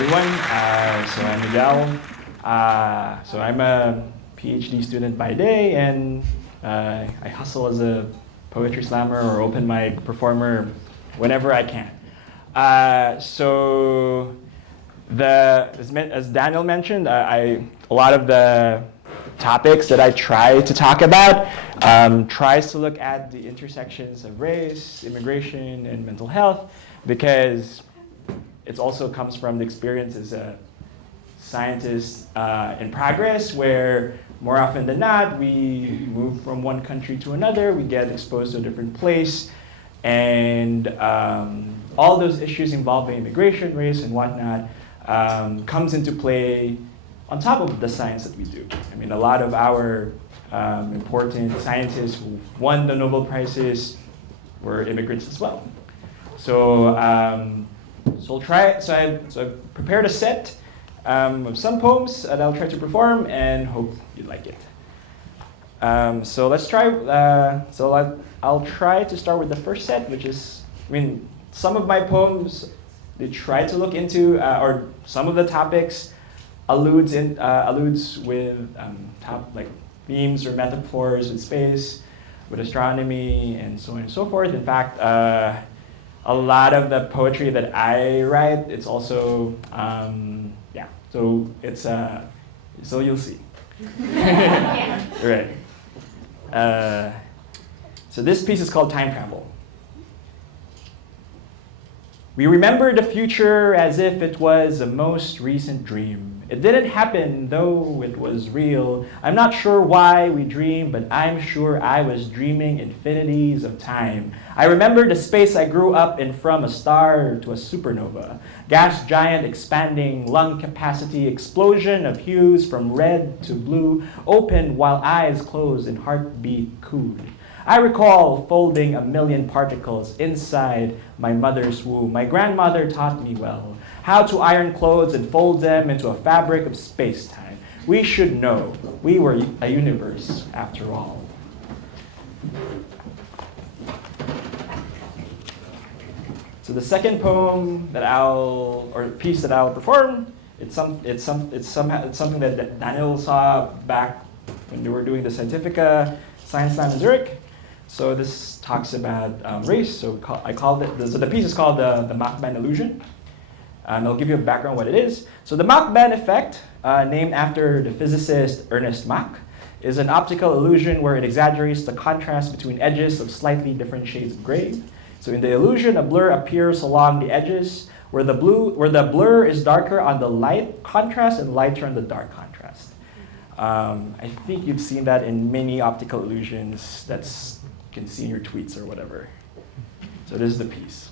everyone. So I'm Miguel. So I'm a PhD student by day, and I hustle as a poetry slammer or open mic performer whenever I can. So as Daniel mentioned, a lot of the topics that I try to talk about tries to look at the intersections of race, immigration, and mental health, because it also comes from the experience as a scientist in progress, where more often than not, we move from one country to another, we get exposed to a different place, and all those issues involving immigration, race, and whatnot comes into play on top of the science that we do. I mean, a lot of our important scientists who won the Nobel Prizes were immigrants as well. So I've prepared a set of some poems that I'll try to perform and hope you like it. So let's try. I'll try to start with the first set, which is, some of my poems, they try to look into, or some of the topics alludes with themes or metaphors with space, with astronomy, and so on and so forth. In fact, a lot of the poetry that I write, it's also, so it's, so you'll see. Right. So this piece is called Time Travel. We remember the future as if it was a most recent dream. It didn't happen, though it was real. I'm not sure why we dream, but I'm sure I was dreaming infinities of time. I remember the space I grew up in, from a star to a supernova. Gas giant expanding, lung capacity, explosion of hues from red to blue, open while eyes closed and heartbeat cooed. I recall folding a million particles inside my mother's womb. My grandmother taught me well how to iron clothes and fold them into a fabric of space-time. We should know we were a universe after all. So the second poem piece that I'll perform, it's something that Daniel saw back when they were doing the Scientifica Science Slam in Zurich. So this talks about race. So the piece is called the Mach band illusion. And I'll give you a background what it is. So the Mach band effect, named after the physicist Ernest Mach, is an optical illusion where it exaggerates the contrast between edges of slightly different shades of gray. So in the illusion, a blur appears along the edges where the blur is darker on the light contrast and lighter on the dark contrast. I think you've seen that in many optical illusions that's you can see in your tweets or whatever. So this is the piece.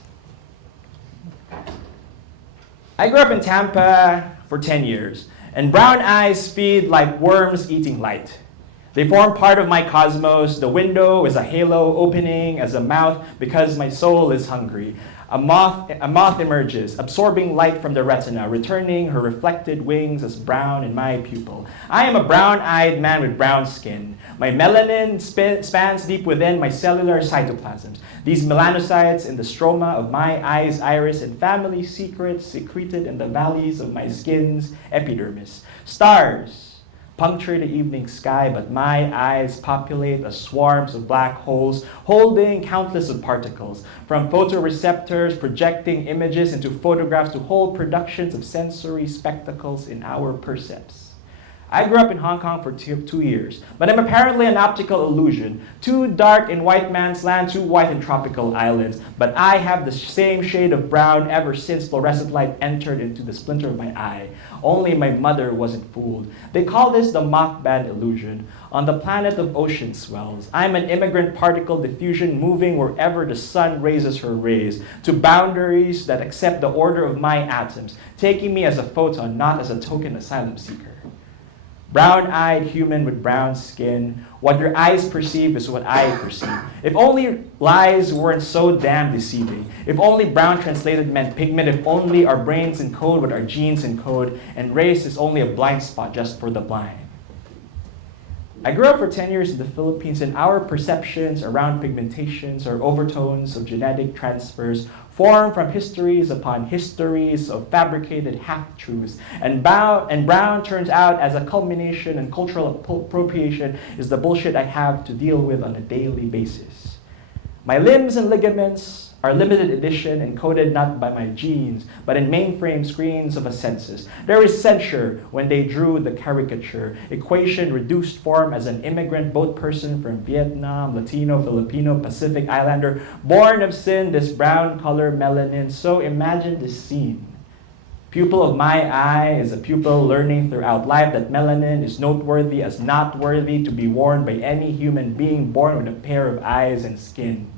I grew up in Tampa for 10 years, and brown eyes feed like worms eating light. They form part of my cosmos. The window is a halo opening as a mouth because my soul is hungry. A moth emerges, absorbing light from the retina, returning her reflected wings as brown in my pupil. I am a brown-eyed man with brown skin. My melanin spans deep within my cellular cytoplasms. These melanocytes in the stroma of my eye's iris and family secrets secreted in the valleys of my skin's epidermis. Stars puncture the evening sky, but my eyes populate as swarms of black holes holding countless of particles, from photoreceptors projecting images into photographs to whole productions of sensory spectacles in our percepts. I grew up in Hong Kong for 2 years, but I'm apparently an optical illusion. Too dark in white man's land, too white in tropical islands. But I have the same shade of brown ever since fluorescent light entered into the splinter of my eye. Only my mother wasn't fooled. They call this the Mach band illusion. On the planet of ocean swells, I'm an immigrant particle diffusion moving wherever the sun raises her rays, to boundaries that accept the order of my atoms, taking me as a photon, not as a token asylum seeker. Brown-eyed human with brown skin, what your eyes perceive is what I perceive. If only lies weren't so damn deceiving. If only brown translated meant pigment. If only our brains encode what our genes encode, and race is only a blind spot just for the blind. I grew up for 10 years in the Philippines, and our perceptions around pigmentations or overtones of genetic transfers form from histories upon histories of fabricated half-truths. And brown turns out as a culmination, and cultural appropriation is the bullshit I have to deal with on a daily basis. My limbs and ligaments are limited edition encoded not by my genes, but in mainframe screens of a census. There is censure when they drew the caricature, equation reduced form as an immigrant boat person from Vietnam, Latino, Filipino, Pacific Islander, born of sin, this brown color melanin. So imagine this scene. Pupil of my eye is a pupil learning throughout life that melanin is noteworthy as not worthy to be worn by any human being born with a pair of eyes and skin.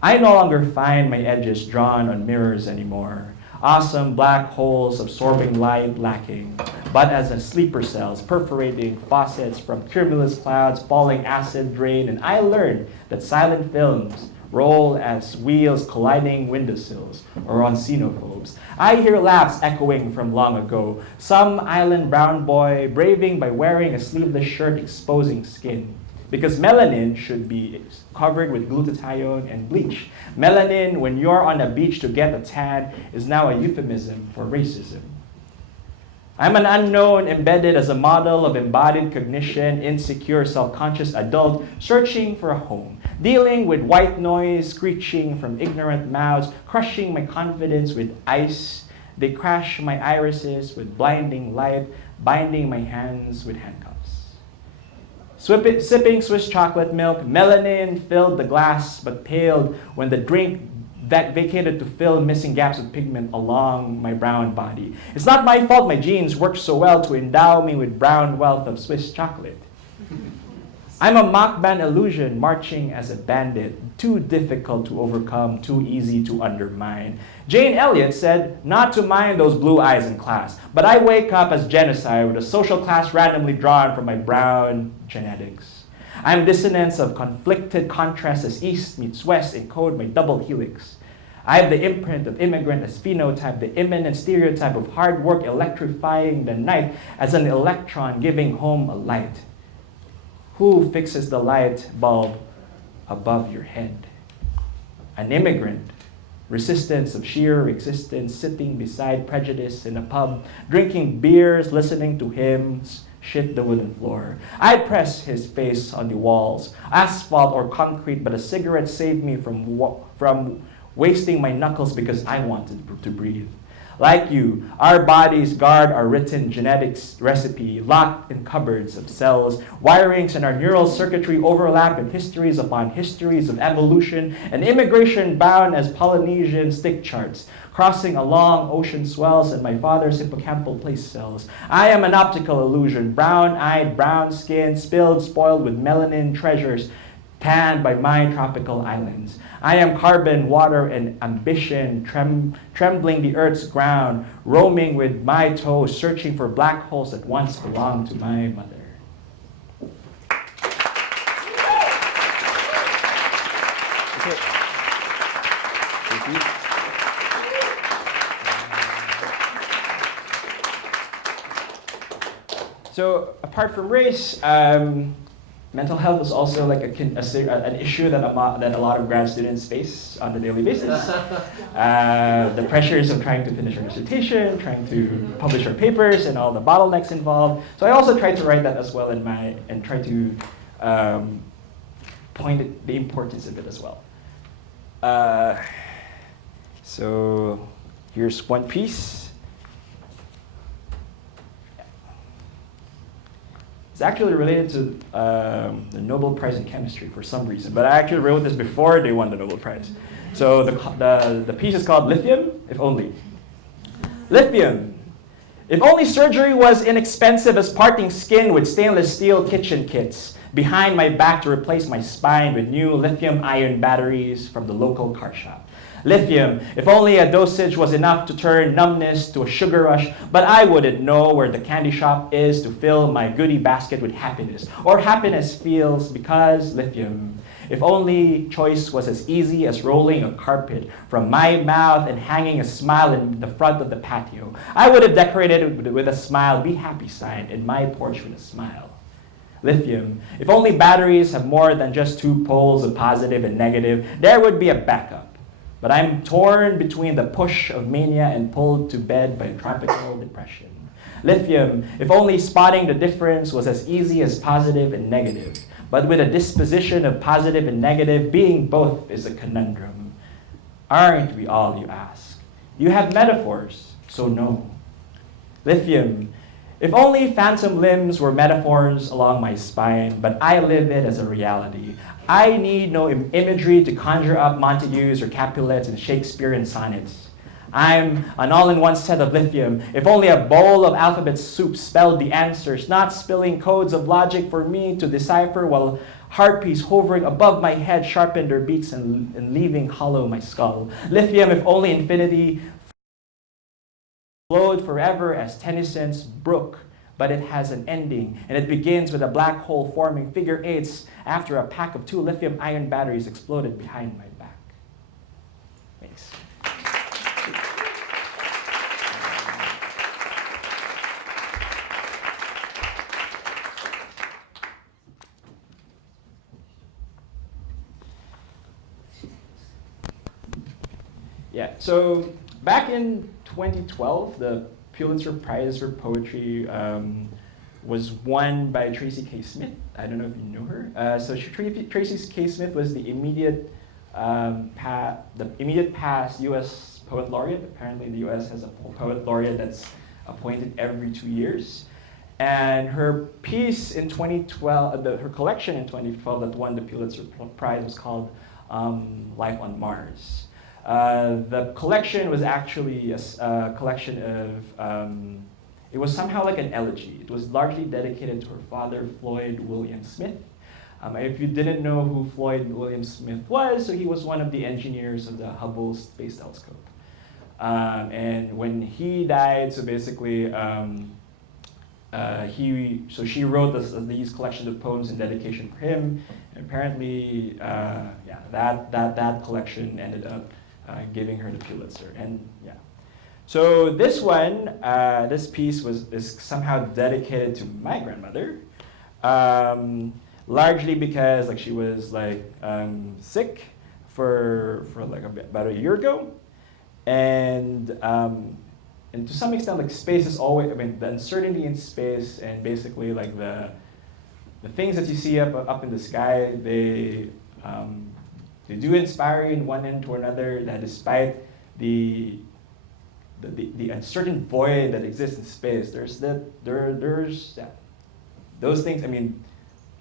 I no longer find my edges drawn on mirrors anymore, awesome black holes absorbing light lacking, but as a sleeper cells perforating faucets from cumulus clouds falling acid rain, and I learned that silent films roll as wheels colliding windowsills or on xenophobes. I hear laughs echoing from long ago, some island brown boy braving by wearing a sleeveless shirt exposing skin. Because melanin should be covered with glutathione and bleach. Melanin, when you're on a beach to get a tan, is now a euphemism for racism. I'm an unknown embedded as a model of embodied cognition, insecure, self-conscious adult searching for a home, dealing with white noise screeching from ignorant mouths, crushing my confidence with ice. They crash my irises with blinding light, binding my hands with handcuffs. Sipping Swiss chocolate milk, melanin filled the glass but paled when the drink that vacated to fill missing gaps of pigment along my brown body. It's not my fault my genes worked so well to endow me with brown wealth of Swiss chocolate. I'm a mock band illusion marching as a bandit, too difficult to overcome, too easy to undermine. Jane Elliott said not to mind those blue eyes in class, but I wake up as genocide with a social class randomly drawn from my brown genetics. I'm dissonance of conflicted contrasts as East meets West encode my double helix. I have the imprint of immigrant as phenotype, the imminent stereotype of hard work electrifying the night as an electron giving home a light. Who fixes the light bulb above your head? An immigrant, resistance of sheer existence, sitting beside prejudice in a pub, drinking beers, listening to hymns, shit the wooden floor. I press his face on the walls, asphalt or concrete, but a cigarette saved me from wasting my knuckles because I wanted to breathe. Like you, our bodies guard our written genetics recipe, locked in cupboards of cells. Wirings and our neural circuitry overlap in histories upon histories of evolution and immigration bound as Polynesian stick charts, crossing along ocean swells and my father's hippocampal place cells. I am an optical illusion, brown-eyed, brown-skinned, spilled, spoiled with melanin treasures, tanned by my tropical islands. I am carbon, water, and ambition, trembling the earth's ground, roaming with my toes, searching for black holes that once belonged to my mother. Okay. Thank you. So, apart from race, mental health is also like an issue that a lot of grad students face on a daily basis. The pressures of trying to finish our dissertation, trying to publish our papers, and all the bottlenecks involved. So I also tried to write that as well and try to point at the importance of it as well. So here's one piece. It's actually related to the Nobel Prize in Chemistry for some reason, but I actually wrote this before they won the Nobel Prize. So the piece is called Lithium, If Only. Lithium. If only surgery was inexpensive as parting skin with stainless steel kitchen kits behind my back to replace my spine with new lithium-ion batteries from the local car shop. Lithium, if only a dosage was enough to turn numbness to a sugar rush, but I wouldn't know where the candy shop is to fill my goodie basket with happiness. Or happiness feels because lithium. If only choice was as easy as rolling a carpet from my mouth and hanging a smile in the front of the patio. I would have decorated it with a smile, be happy sign, in my porch with a smile. Lithium. If only batteries have more than just two poles of positive and negative, there would be a backup. But I'm torn between the push of mania and pulled to bed by tropical depression. Lithium. If only spotting the difference was as easy as positive and negative. But with a disposition of positive and negative, being both is a conundrum. Aren't we all, you ask? You have metaphors, so no. Lithium. If only phantom limbs were metaphors along my spine, but I live it as a reality. I need no imagery to conjure up Montagues or Capulets and Shakespearean sonnets. I'm an all-in-one set of lithium. If only a bowl of alphabet soup spelled the answers, not spilling codes of logic for me to decipher while heartbeats hovering above my head sharpened their beats and leaving hollow my skull. Lithium, if only infinity flowed forever as Tennyson's brook, but it has an ending, and it begins with a black hole forming figure eights after a pack of 2 lithium-ion batteries exploded behind my back. Thanks. Yeah, so back in 2012, the Pulitzer Prize for Poetry was won by Tracy K. Smith. I don't know if you know her. Tracy K. Smith was the immediate past U.S. Poet Laureate. Apparently, the U.S. has a Poet Laureate that's appointed every 2 years. And her piece in 2012, her collection in 2012 that won the Pulitzer Prize was called Life on Mars. The collection was actually a collection of, it was somehow like an elegy. It was largely dedicated to her father, Floyd William Smith. If you didn't know who Floyd William Smith was, so he was one of the engineers of the Hubble Space Telescope. And when he died, so basically, she wrote these collections of poems in dedication for him. And apparently, that collection ended up giving her the Pulitzer, and yeah. So this one, this piece is somehow dedicated to my grandmother, largely because she was sick for about a year ago, and to some extent space is always, the uncertainty in space and basically the things that you see up in the sky, they do inspire you in one end to another, that despite the uncertain void that exists in space, there's those things.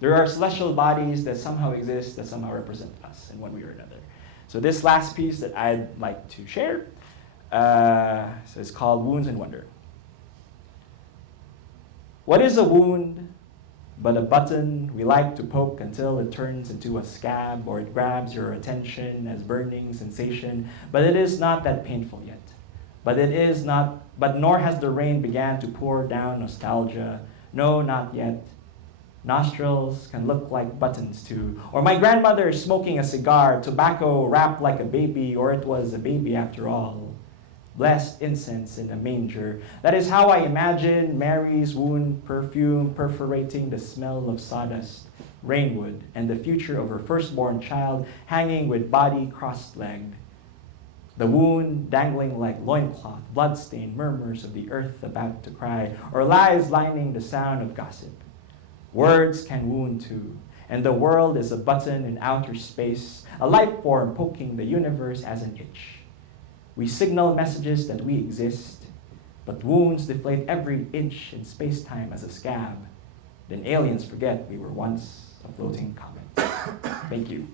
There are celestial bodies that somehow exist, that somehow represent us in one way or another. So this last piece that I'd like to share, so it's called Wounds and Wonder. What is a wound but a button we like to poke until it turns into a scab, or it grabs your attention as burning sensation, but it is not that painful yet. But nor has the rain began to pour down nostalgia. No, not yet. Nostrils can look like buttons too. Or my grandmother smoking a cigar, tobacco wrapped like a baby, or it was a baby after all. Blessed incense in a manger. That is how I imagine Mary's wound perfume perforating the smell of sawdust, rainwood, and the future of her firstborn child hanging with body cross-legged. The wound dangling like loincloth, bloodstained murmurs of the earth about to cry, or lies lining the sound of gossip. Words can wound too, and the world is a button in outer space, a life form poking the universe as an itch. We signal messages that we exist, but wounds deflate every inch in space-time as a scab. Then aliens forget we were once a floating comet. Thank you.